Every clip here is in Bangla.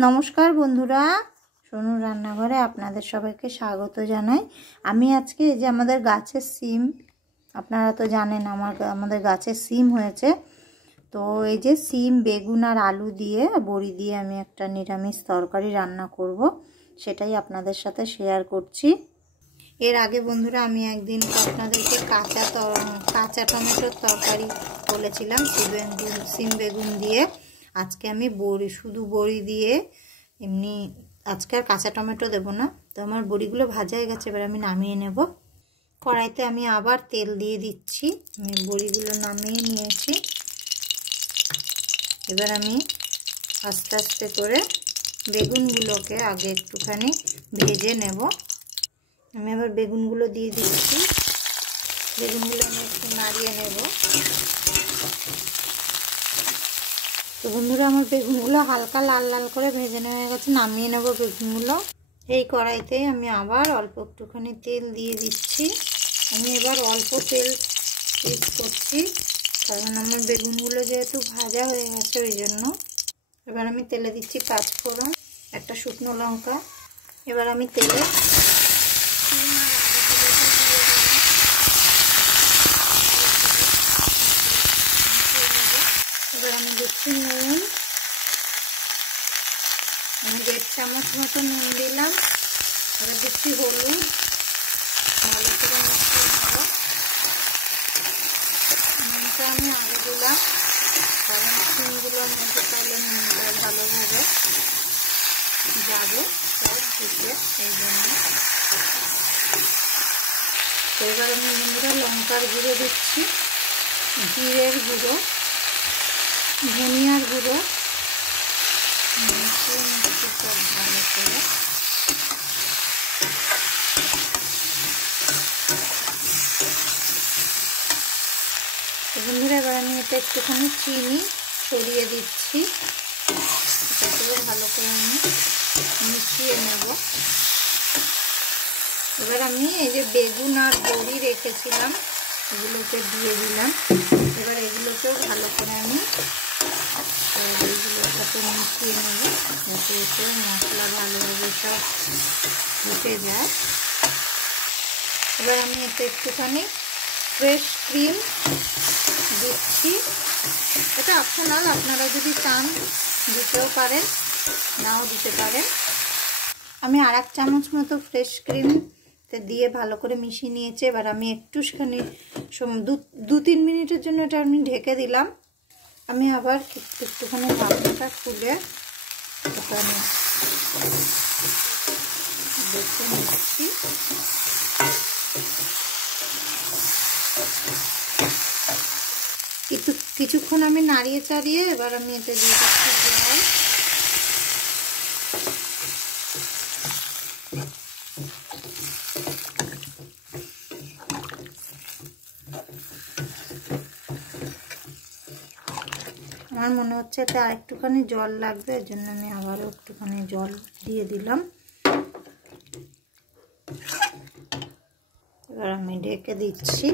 नमस्कार बंधुरा सोनू रान्नाघरे आपनादेर सबाइके स्वागत जानाई। आमी आजके जे आमादेर गाछेर सीम आपनारा तो जानेन आमादेर गाछेर सीम हयेछे। तो এই যে सीम बेगुन और आलू दिए बड़ी दिए आमी एकटा निरामिष तरकारी रान्ना करब, सेटाई आपनादेर साथे शेयर करछि। एर आगे बंधुरा आमी एकदिन आपनादेरके काँचा टमेटोर तरकारी बोलेछिलाम सीम बेगुन दिए। आज के आमी बड़ी शुधु बड़ी दिए एमनी आज के आर काँचा टमेटो देबो ना। तो आमार बड़ीगुलो भाजा हये गेछे, एबार आमी नामिये नेब। कड़ाईते आमी आबार तेल दिए दिচ্ছি। आमी बड़ीगुलो नामिये निয়েছি। एबार आमी आस्ते आस्ते करे बेगुनगुलोके आगे एकटुखानी भेजे नेब। आमी आबार बेगुनगुलो दिए दिচ্ছি। बेगुनगुलो आमी एकटु नाड़िये नेब। तो बंधुरा आमार बेगुनगुलो हालका लाल लाल करे भेजे नेওয়া হয়ে গেছে, नामिয়ে नेब बेगुनगुलो। এই কড়াইতে আমি আবার অল্প একটুখানি তেল দিয়ে দিচ্ছি। আমি এবার অল্প তেল ইউজ করছি কারণ আমার বেগুনগুলো যেহেতু ভাজা হয়ে গেছে ওই জন্য। এবার আমি তেলে দিচ্ছি 5 ফোড়ন, একটা শুকনো লঙ্কা। এবার আমি তেলে এবার আমি দিচ্ছি নুন। আমি 1.5 চামচ মতো নুন দিলাম। এবার দিচ্ছি হলুদ, ভালো করে মিশিয়ে নেব। নুনটা আমি আগে দিলাম কারণ সিমগুলোর মধ্যে তাহলে নুনটা ভালোভাবে যাবে সব দিকে, এই জন্য। এবার আমি বন্ধুরা লঙ্কার গুঁড়ো দিচ্ছি, জিরের গুঁড়ো, ধনিয়ার গুঁড়ো, ভালো করে বন্ধুরা এবার আমি এটা একটুখানি চিনি ছড়িয়ে দিচ্ছি। এটাকেও ভালো করে আমি মিশিয়ে নেব। এবার আমি এই যে বেগুন আর বড়ি রেখেছিলাম এগুলোকে দিয়ে দিলাম। এবার এগুলোকেও ভালো করে আমি এইগুলোর সাথে মিশিয়ে নেব যাতে এতে মশলা ভালোভাবে সব ঢুকে যায়। এবার আমি এতে একটুখানি ফ্রেশ ক্রিম দিচ্ছি। এটা অপশনাল, আপনারা যদি চান দিতেও পারেন নাও দিতে পারেন। আমি আর 1 চামচ মতো ফ্রেশ ক্রিম দিয়ে ভালো করে মিশিয়ে নিয়েছি। এবার আমি একটুখানি 2-3 মিনিটের জন্য এটা আমি ঢেকে দিলাম। আমি আবার একটুখানি ঢাকনাটা খুলে এটা আমি দেখে নিচ্ছি। কিছুক্ষণ আমি নাড়িয়ে চাড়িয়ে এবার আমি এতে দিয়ে দিচ্ছি জল। আমার মনে হচ্ছে এতে আর একটুখানি জল লাগবে, এর জন্য আমি আবারও একটুখানি জল দিয়ে দিলাম। এবার আমি ঢেকে দিচ্ছি।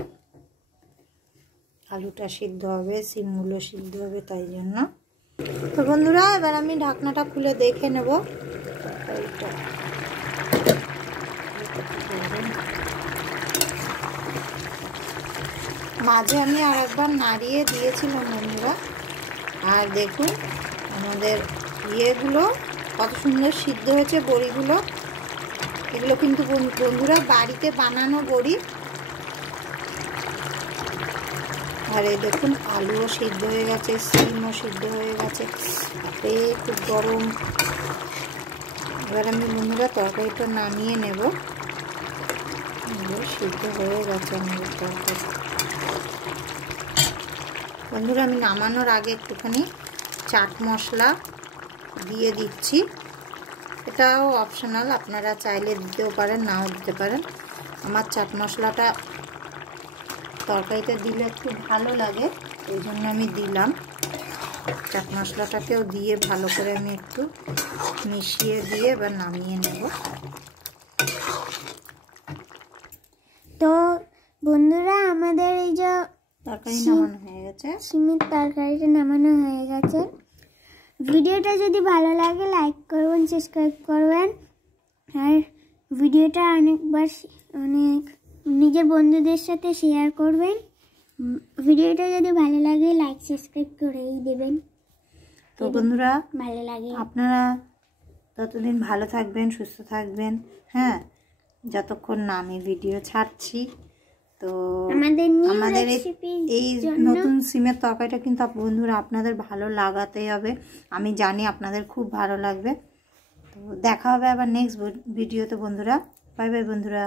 আলুটা সিদ্ধ হবে, সিমগুলো সিদ্ধ হবে, তাই জন্য। তো বন্ধুরা এবার আমি ঢাকনাটা খুলে দেখে নেব। মাঝে আমি আর একবার নাড়িয়ে দিয়েছিলাম বন্ধুরা। আর দেখুন আমাদের ইয়েগুলো কত সুন্দর সিদ্ধ হয়েছে বড়িগুলো। এগুলো কিন্তু বন্ধুরা বাড়িতে বানানো বড়ি। আর এই দেখুন আলুও সিদ্ধ হয়ে গেছে, সিমও সিদ্ধ হয়ে গেছে, খুব গরম। এবার আমি বন্ধুরা তরকারিটা নামিয়ে নেব। সিদ্ধ হয়ে গেছে আমাদের তরকারি। বন্ধুরা আমি নামানোর আগে একটুখানি চাট মশলা দিয়ে দিচ্ছি। এটাও অপশনাল, আপনারা চাইলে দিতেও পারেন নাও দিতে পারেন। আমার চাট মশলাটা তরকারিতে দিলে একটু ভালো লাগে, এই জন্য আমি দিলাম। চাট মশলাটাকেও দিয়ে ভালো করে আমি একটু মিশিয়ে দিয়ে এবার নামিয়ে নেব। তো বন্ধুরা আমাদের এই যে তরকারি নামানো হয়ে গেছে, সিমের তরকারিটা নামানো হয়ে গেছে। ভিডিওটা যদি ভালো লাগে লাইক করবেন। সাবস্ক্রাইব করবেন আর ভিডিওটা অনেক নিজের বন্ধুদের সাথে শেয়ার করবেন। ভিডিওটা যদি ভালো লাগে লাইক সাবস্ক্রাইব করেই দেবেন। তো বন্ধুরা ভালো লাগে আপনারা ততদিন ভালো থাকবেন, সুস্থ থাকবেন। হ্যাঁ, যতক্ষণ না আমি ভিডিও ছাড়ছি। তো আমাদের এই নতুন সিমের তরকারিটা কিন্তু বন্ধুরা আপনাদের ভালো লাগাতেই হবে। আমি জানি আপনাদের খুব ভালো লাগবে। তো দেখা হবে আবার নেক্সট ভিডিওতে বন্ধুরা। বাই বাই বন্ধুরা।